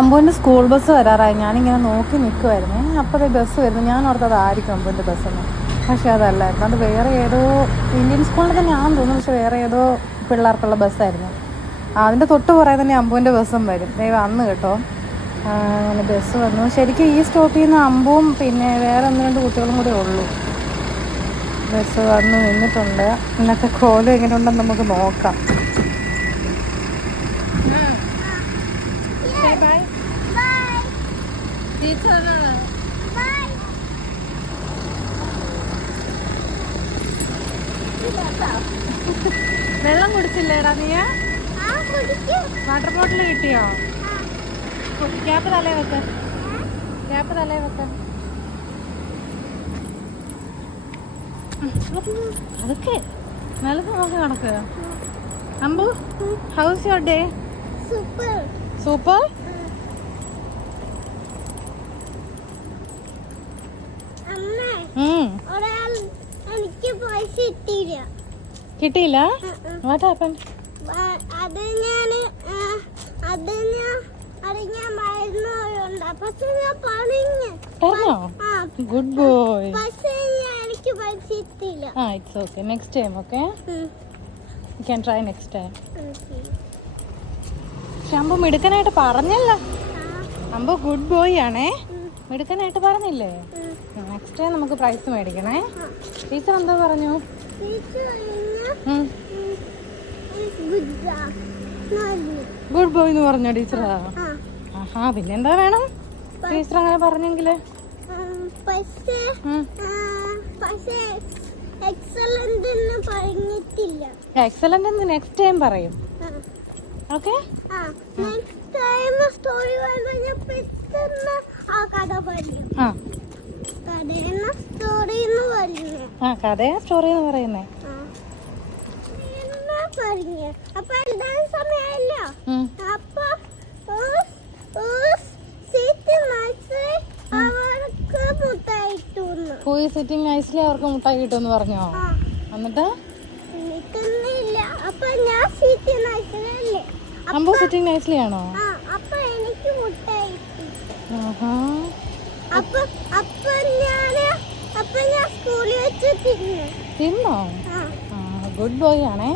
അമ്പൂൻ്റെ school bus വരാറായി. ഞാനിങ്ങനെ നോക്കി നിൽക്കുമായിരുന്നേ. അപ്പോൾ ബസ് വരുന്നു. ഞാൻ ഓർത്തത് ആയിരിക്കും അമ്പൂൻ്റെ ബസ്സെന്ന്. പക്ഷേ അതല്ലായിരുന്നു. അത് വേറെ ഏതോ ഇന്ത്യൻ സ്കൂളിൽ തന്നെ ആണെന്ന് തോന്നുന്നു. പക്ഷെ വേറെ ഏതോ പിള്ളേർക്കുള്ള ബസ്സായിരുന്നു. അതിൻ്റെ തൊട്ട് പുറകെ തന്നെ അമ്പൂൻ്റെ ബസ്സും വരും. ദൈവം അന്ന് കേട്ടോ അങ്ങനെ ബസ് വന്നു. ശരിക്കും ഈ സ്റ്റോപ്പിൽ നിന്ന് അമ്പും പിന്നെ വേറെ 1-2 കുട്ടികളും കൂടെ ഉള്ളൂ. ബസ് വന്ന് നിന്നിട്ടുണ്ട്. ഇന്നത്തെ കോലം എങ്ങനെയുണ്ടെന്ന് നമുക്ക് നോക്കാം. വെള്ളം കുടിച്ചില്ലേടാ നീ? വാട്ടർ ബോട്ടിൽ കിട്ടിയോ? ക്യാപ്പ് തലേ വെക്ക, ക്യാപ്പ് തലേ വെക്ക. അതൊക്കെ നിലത്ത് നോക്കി നടക്കുക. അമ്പു, ഹൗസ് യുവർ ഡേ? സൂപ്പർ. കിട്ടിയില്ല? What happen? Good boy. It's okay. Next time okay? You can try next time. പക്ഷെ അമ്പു മിടുക്കനായിട്ട് പറഞ്ഞല്ലോ. അമ്പു ഗുഡ് ബോയ് ആണേ. മിടുക്കനായിട്ട് പറഞ്ഞില്ലേ? നെക്സ്റ്റ് ടൈം നമുക്ക് പ്രൈസ് മേടിക്കണേ. ടീച്ചർ എന്താ പറഞ്ഞു? ഗുഡ് ബോയ് എന്ന് പറഞ്ഞോ ടീച്ചർ? ആഹാ, പിന്നെന്താ വേണം? ടീച്ചർ അങ്ങനെ പറഞ്ഞെങ്കില് എക്സലന്റ് എന്ന് നെക്സ്റ്റ് ടൈം പറയും. ഓക്കെ? കഥയാ സ്റ്റോറി എന്ന് പറയുന്നേ. പോയി സിറ്റിംഗ് നൈസ്ലി അവർക്ക് മുട്ടായി കിട്ടുമെന്ന് പറഞ്ഞോ? എന്നിട്ട് അമ്പോ സിറ്റിംഗ് നൈസ്ലി ആണോ? തിന്നോ? ഗുഡ് ബോയ് ആണേ.